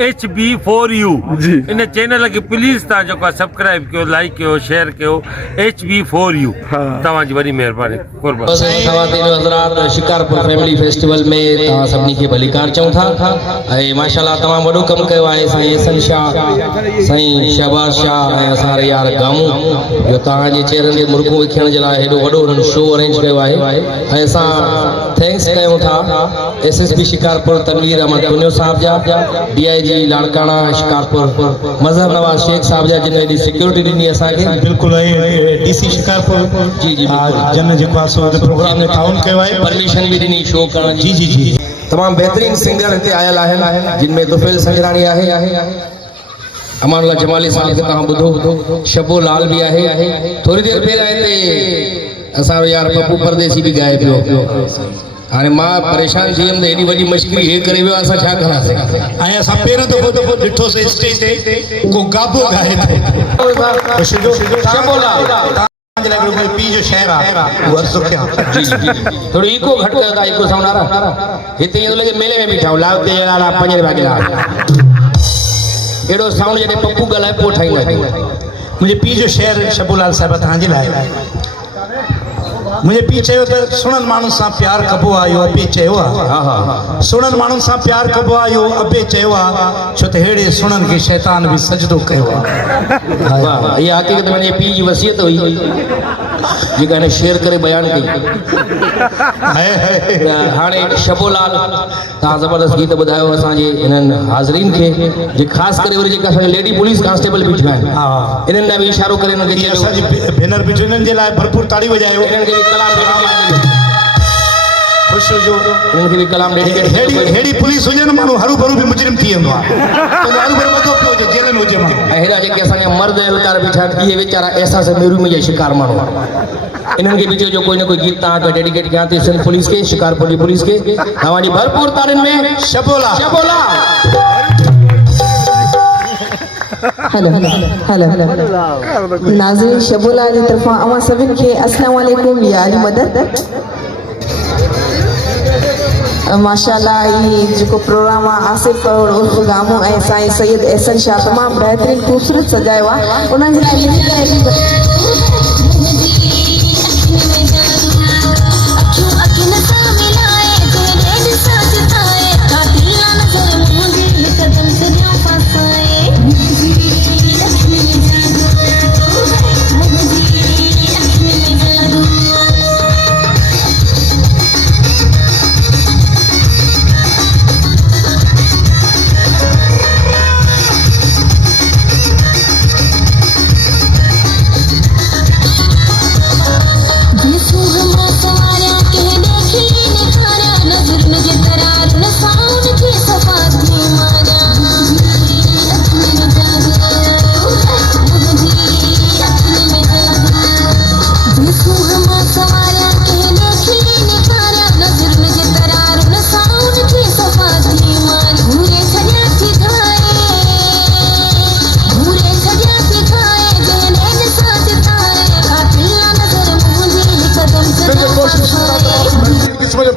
HB4U इन channel के please ता जो का सब्सक्राइब कयो, लाइक कयो, शेयर कयो। HB4U तवा जी बड़ी मेहरबानी कुर्बान। ख़वातीन हज़रात, शिकारपुर फैमिली फेस्टिवल में तव्हां सभिनी खे भलीकार चऊं था ऐं माशाअल्लाह तमामु वॾो कमु कयो आहे साईं एहसन शाह, साईं शहबाज शाह ऐं असां यार गामू जो तव्हांजे चेहरनि ते मुर्गूं विखण जे लाइ हेॾो वॾो उन्हनि शो अरेंज कयो आहे ऐं असां थैंक्स कयूं था SSP शिकारपुर तनवीर अहमद पुनियो साहब जा, DIG लाड़काना शिकारपुर मजहर नवाज शेख साहब जा जिन एॾी सिक्योरिटी ॾिनी असांखे। बिल्कुलु DC शिकारपुर जी जी जन जेको आहे सो प्रोग्राम में ताउन कयो आहे, परमिशन भी ॾिनी शो करण जी जी जी। तमाम बेहतरीन सिंगर हिते आयल आहिनि जिन में तुफैल संजरानी आहे, अमानुल्लाह जमाली साहब खे तव्हां ॿुधो, शबो लाल भी आहे। थोड़ी देर पहिरियां हिते असां यार पप्पू परदेसी भी गाए पियो। हाणे मां परेशान थी वियुमि त हेॾी वॾी मश्किरी हे करे वियो, असां छा करासीं। ऐं असां पहिरियों दफ़ो ॾिठोसीं स्टेज ते को गाबो गाए थो शबो लाल तव्हांजे लाइ कोई पी जो शहर आहे उहो अर्ज़ु कयां जी जी। थोरो इको घटि कयो था, इको साउंड वारा हिते ईअं थो लॻे मेले में बीठा आहियूं। लाव ते वारा 5 वॻे ला एॾो साउंड जॾहिं पप्पू ॻाल्हाए पोइ ठाहींदा। मुंहिंजे पीउ जो शहर शबूलाल साहिब तव्हांजे लाइ। मुझे पी चयो त सुणन माण्हुनि सां प्यार कबो आहे, इहो अबे चयो आहे। सुणन माण्हुनि सां प्यार कबो आहे, इहो अबे चयो आहे, छो त हेड़े सुणन खे शैतान बि सजदो कयो आहे। इहा हक़ीक़त में मुंहिंजे पीउ जी वसियत हुई जेका हिन शेयर करे बयान कई। हाणे शबोलाल तव्हां ज़बरदस्त गीत ॿुधायो असांजे हिननि हाज़रीन खे, जे ख़ासि करे वरी जेका असांजे लेडी पुलिस कांस्टेबल बीठियूं आहिनि इन्हनि लाइ बि इशारो करे हिननि खे असांजी भेनर बीठियूं, इन्हनि जे लाइ भरपूर ताड़ी वॼायो। इन्हनि खे बि कलाम ख़ुशि हुजो, इन्हनि खे बि कलाम डेडिकेट। हेड़ी पुलिस हुजे न माण्हू हरू भरू बि मुजरिम थी वेंदो आहे, हरू भरू वधो पियो हुजे, जेल में हुजे माण्हू। ऐं हेॾा जेके असांजा मर्द एहलकार बीठा आहिनि इहे वीचारा एहसास मेरू में जा शिकार माण्हू। इन्हनि खे बि चइजो कोई न कोई गीत तव्हांखे डेडिकेट कयां थी सिंध पुलिस खे, शिकारपुर जी पुलिस खे। तव्हांजी भरपूर ताड़ियुनि में शबोला शबोला। हेलो नाज़रीन, शबोला जी तरफां अवां सभिनि खे अस्सलाम वालेकुम या अली मदद। माशाअल्लाह ये जो प्रोग्राम आसिफ उर्फ गामू ऐं साईं सैयद एहसन शाह तमामु बेहतरीन ख़ूबसूरत सजायो आहे। उन्हनि जे लाइ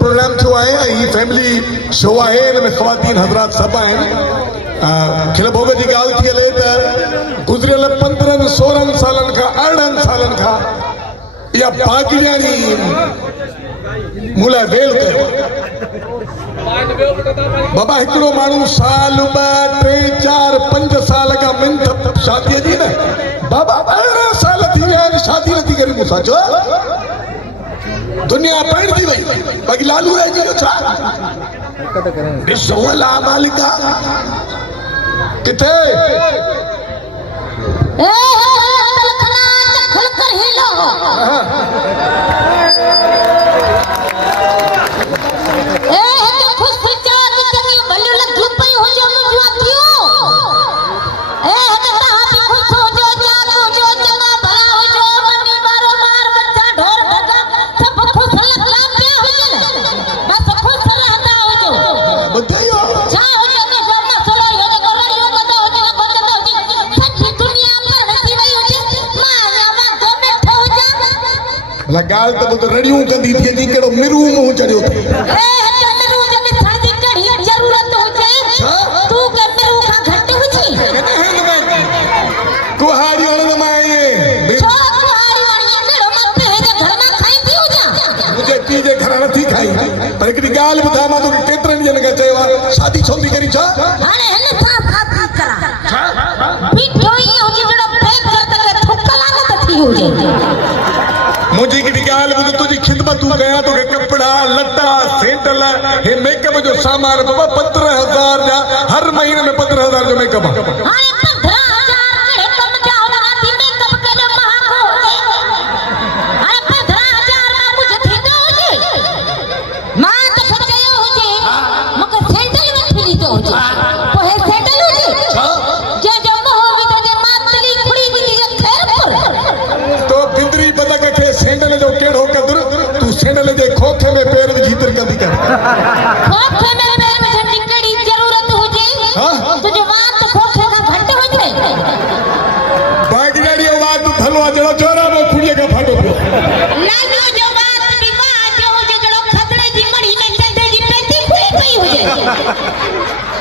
प्रोग्राम थियो आहे ऐं ही फैमिली शो आहे। हिन में ख़वातीन हज़रात सभु आहिनि। खिल भोग जी ॻाल्हि थी हले त गुज़िरियल 15-16 सालनि खां 18 सालनि खां इहा भाॼियाणी मूं लाइ वेल कयो। बाबा हिकिड़ो माण्हू साल 2, 3, 4, 5 साल खां मिंथ शादीअ जी न, बाबा 18 साल थी विया आहिनि शादी नथी करे मूंसां। छो दुनिया पैण थी वई, बाक़ी लालू रहिजी वियो छा? ॾिसो अला मालिका किथे ॻाल्हि त ॿुध रड़ियूं कंदी थी जी कहिड़ो मिरू मुंहुं चढ़ियो थी। पर हिकिड़ी ॻाल्हि ॿुधाए मां तोखे केतिरनि ॾींहंनि खां चयो आहे शादी छो थी करी छा हाणे हिन सां छा थी करा बीठो ई हुजे जहिड़ो फेक कर त थुकला न थी हुजे मुझे हिकिड़ी ॻाल्हि ॿुध तुंहिंजी ख़िदमत तूं कयां तोखे कपिड़ा लटा सेंडल हे मेकअप जो सामान बाबा 15,000 जा हर महीने में 15,000 जो मेकअप हाणे 15,000 कड़े कम जा होला थी मेकअप कले महांगो हुजे हाणे 15,000 में कुझ थींदो हुजे मां त चयो हुजे मूंखे सेंडल वठी ॾींदो हुजे पोइ हे सेंडल हुजे जे जो मोह विधे मातली खुड़ी विधे खैरपुर तो बिंदरी बदक खे सेंडल जो कहिड़ो कदुर तूं सेंडल जे खोखे में पैर विझी तिरकंदी कर खोखे में पैर विझण जी कहिड़ी ज़रूरत हुजे तुंहिंजो वात खोखे खां घटि हुजे बागड़ाड़ी आवाज तूं थलो जड़ो चोरा में खुड़ीअ खां फाटो पियो लालो जो बात बि मां जो हुजे जड़ो खदड़े जी मड़ी में चंदे जी पेटी खुली पई हुजे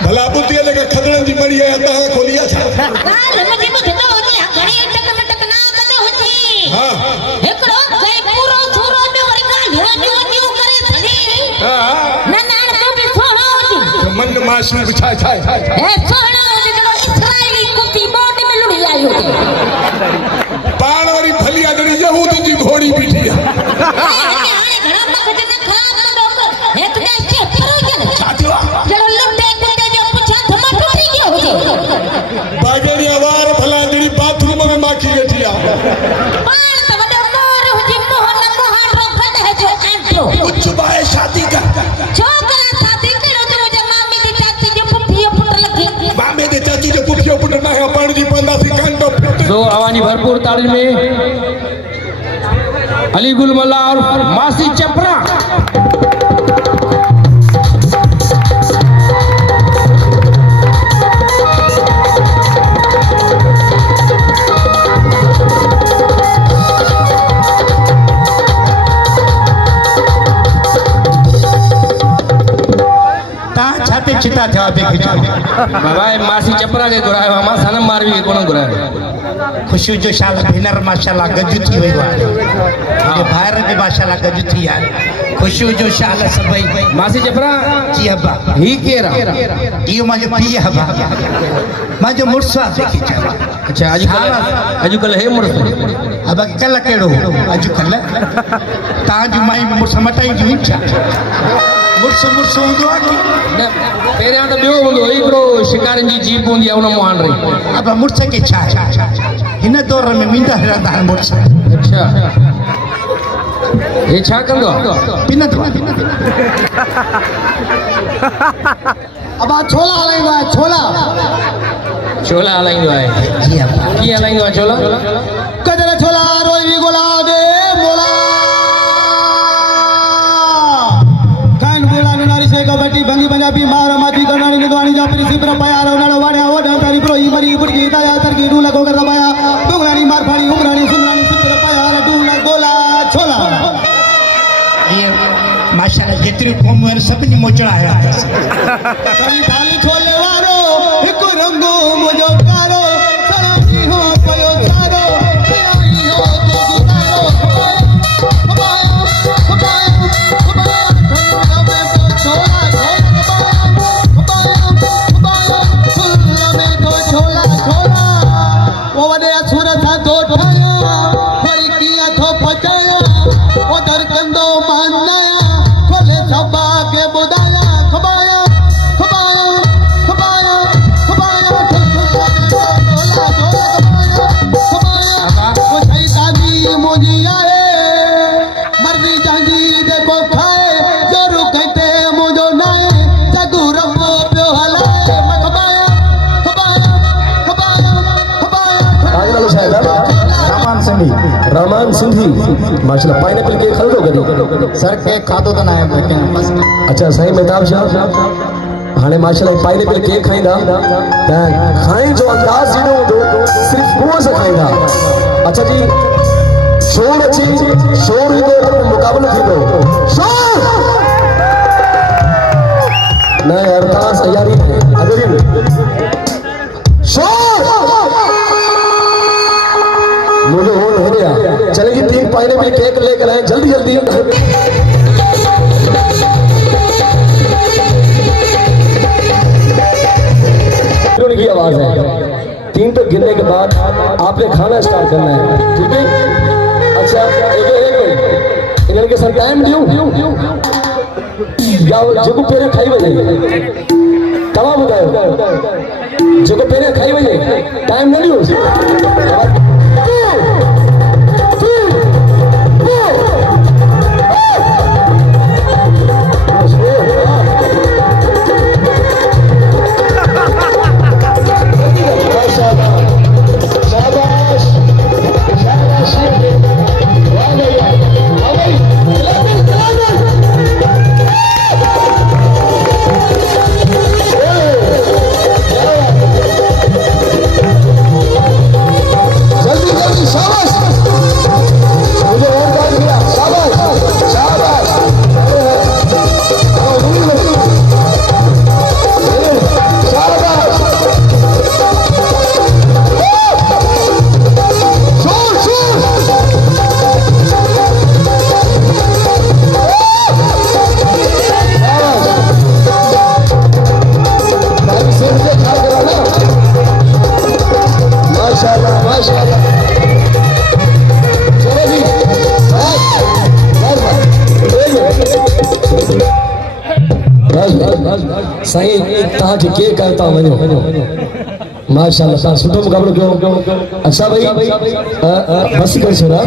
भला बुद्धीअ लॻे खदड़नि जी मड़ी आहे तव्हां खोलिया छा ॻाल्हि मुंहिंजी ॿुधंदो हुजे घणी टक मटक ना कंदे हुजे हिकिड़ो कई पूरो छुरो में वरी ॻाल्हियूं करे छॾी न नाण तूं बि सोहणो हुजे मन माशूक छा छा हे सोहणो हुजे जड़ो इस्राएली कुती बोट में लुड़ी आई हुजे पाण वरी भली आदड़ी यहूदन जी घोड़ी बीठी आहे हाणे घणा मगज न ख़राब कंदो हे तुंहिंजा चेपर हुजे छा थियो आहे जड़ो लुटे कुटे जो पुछा धमा टोरी गयो हुजे बागड़ी आवाज भला आदड़ी बाथरूम में माखी वेठी आहे पाण त वॾो मोर हुजे मोहन मोहांडो गॾ जो आंटो कुछ बाए शादी कर छोकरा शादी करो तो मुझे मामी दी चाची जो पुफियो पुट लगे मामे दे चाची जो पुठियो पुट ना है पाण जी पंदासी कांडो तो आवानी भरपूर ताड़ी में अली गुल मल्ला और मासी चपरा तव्हां छा ते चिता थिया बेखिच बाबा मासी चपरा के घुरायो मां सनम मारवी के कोन घुरायो ख़ुशियूं जो शाल भेनर माशाल्लाह गज थी वियो आहे ॿाहिर बि माशाल्लाह गज थी आहे ख़ुशियूं जो शाल सभई मासी चपरा जी अब्बा ही केरा इहो मुंहिंजो पीउ अब्बा मुंहिंजो मुड़ुसु आहे बेखिच अच्छा अॼुकल्ह हे मुड़ुस अब्बा कल्ह कहिड़ो अॼुकल्ह तव्हांजूं माई मुड़ुसु मटाईंदियूं छा मुड़ुसु हूंदो आहे की न पहिरियां त ॿियो हूंदो हिकिड़ो शिकारनि जी जीप हूंदी आहे उन मां आण रही अब मुड़ुस खे छा आहे हिन दौर में मिंदा रहंदा आहिनि मुड़ुस अच्छा हे छा कंदो आहे पिनत अब छोला हलाईंदो आहे छोला छोला हलाईंदो आहे जी अब्बा कीअं हलाईंदो आहे छोला गजर छोला रोई गोला दे मोला खान गोला नारी से कबड्डी भंगी पंजाबी मार माती करनानी निदवानी जापरी सिपर पाया रोनाडो वाड़े ओडा तारी प्रोई मरी बुड़की दाया तरकी डूला को कर दबाया डुगरानी मार फाड़ी उमरानी सुमरानी सिपर पाया डूला गोला छोला ये माशाल्लाह जेतिरी क़ौमूं आहिनि सभिनी मोचड़ा आया कभी भाली छोले वारो हिकु रंगो मुझो कारो सरानी हो पयो सारो पियाई हो तेजी तारो खबाया खबाया खबाया खबाया में तो छोला खबाया फुल्ला में तो छोला छोला वो वडे असुर था तो ठाया फरी किया तो पचाया वो दर कंदो मानया खोले छबा के बुदाया खबाया खबाया खबाया खबाया छोला खबाया वो शैतानी मुझी आए मर्दी जहांगी देखो खाए जोरू कहते मुझो नाए जगू रंगो प्यो हलाए खबाया खबाया खबाया खबाया रहमान सिंधी माशाल्लाह पाइनएप्पल केक हलंदो कॾहिं सर केक खाधो त न आहे अच्छा साईं मेहताब शाह हाणे माशाल्लाह पाइनएप्पल केक खाईंदा त खाइण जो अंदाज़ जहिड़ो हूंदो सिर्फ़ मुंहं सां खाईंदा अच्छा जी शोर अची शोर ईंदो त मुक़ाबलो थींदो शोर न यार तव्हां तयारी अगरि शोर मुझे हो नहीं गया चलेगी 3 पाइनएप्पल केक लेकर आए जल्दी जल्दी आवाज है। 3 तो गिनने के बाद आपने खाना स्टार्ट करना है, ठीक है? अच्छा एक इनके साथ टाइम दियो या जो पेरे खाई वजे तवा बताओ जो पेरे खाई वजे टाइम न दियो। सही तहां जो के करता वञो माशाल्लाह तहां सुठो मुक़ाबिलो कयो। अच्छा भाई बस कर छोड़ा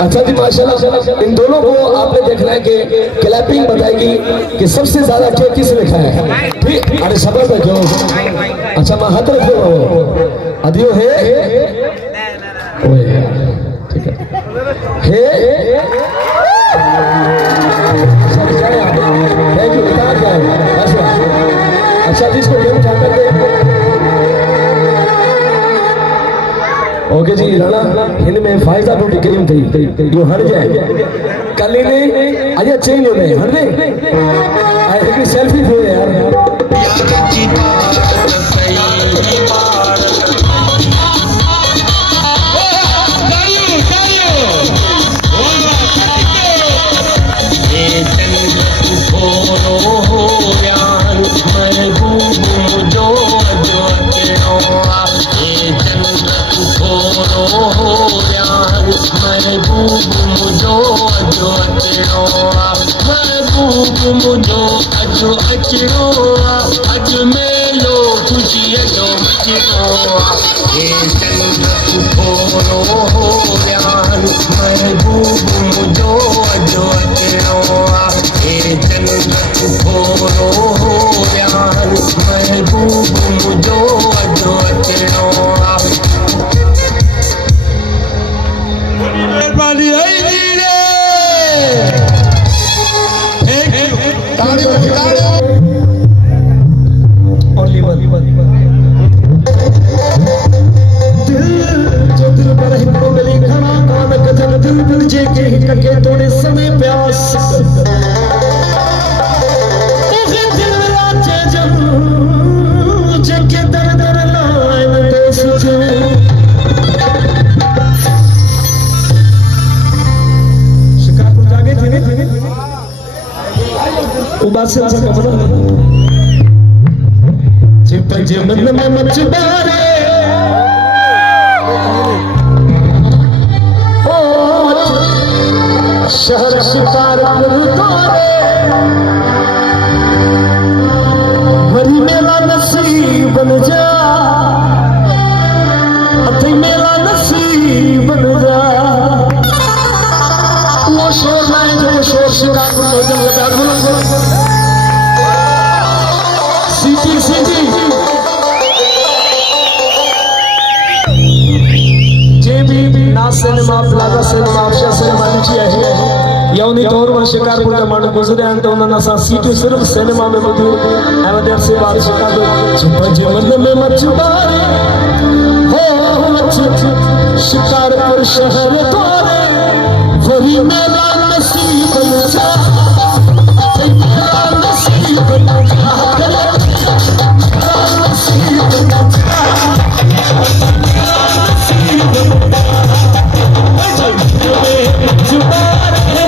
अच्छा जी माशाल्लाह। इन दोनों को आपने देखना है कि क्लैपिंग बताएगी कि सबसे ज्यादा केक किसने खाया है, ठीक? अरे सबर पे क्यों? अच्छा मैं हाथ रख दो अदियो है ठीक है अच्छा जी इसको गेम चाहते थे। ओके जी राणा इनमें फायदा रोटी क्रीम थी जो हट जाए कल ने अजय चेंज हो गए हट गए एक सेल्फी हो यार मुझो अजो अचरो अज मेलो खुशी जो मचरो हे चंद थोरो हो यार महबूब मुझो अजो अचरो हे चंद थोरो हो यार महबूब मुझो अजो अचरो मेहरबानी थोड़े समय प्यास दर दर लाइन शिकारपुर जागे थे उबासन से चिपजे मन में मचबारे शहर शिकारपुर तारे वही मेरा नसीब बन जा अति मेरा नसीब बन जा वो शोर लाए जो शोर शिकारपुर हो जाए सीटी सीटी जे भी ना cinema plaza cinema Afsha cinema ॾिठी आहे या उन दौर में शिकारपुर जा माण्हू गुज़रिया आहिनि त उन्हनि असां सीटियूं सिर्फ़ु सिनेमा में ॿुधियूं ऐं वॾे से ॿार शिकारपुर में मछुआरे हो शिकारपुर शहर द्वारे वही मेरा नसीब बन जा मेरा नसीब बन जा नसीब बन जा जुबारे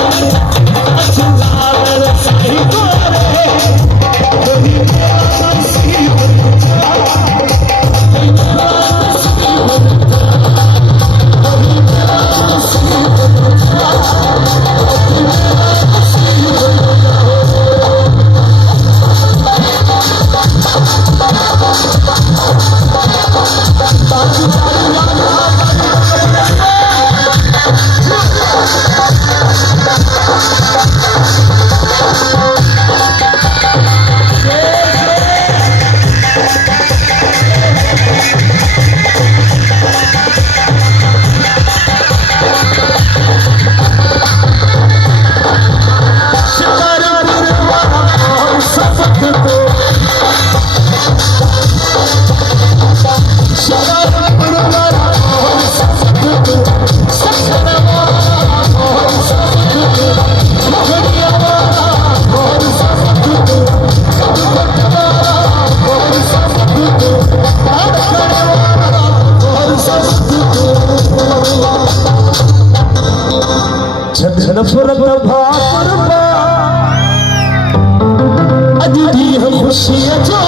खुशीअ जो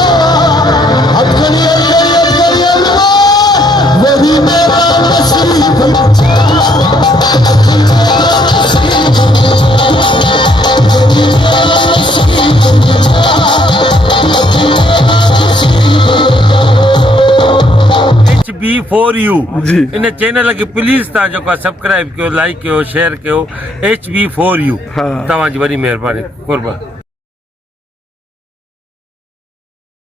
अटकड़ी अटकड़ी अटकड़ी वही मेरा नसीब HB4U इन चैनल खे प्लीज़ तव्हां जेको आहे सब्सक्राइब कयो, लाइक कयो, शेयर कयो। HB4U तव्हांजी वॾी महिरबानी कुर्बान।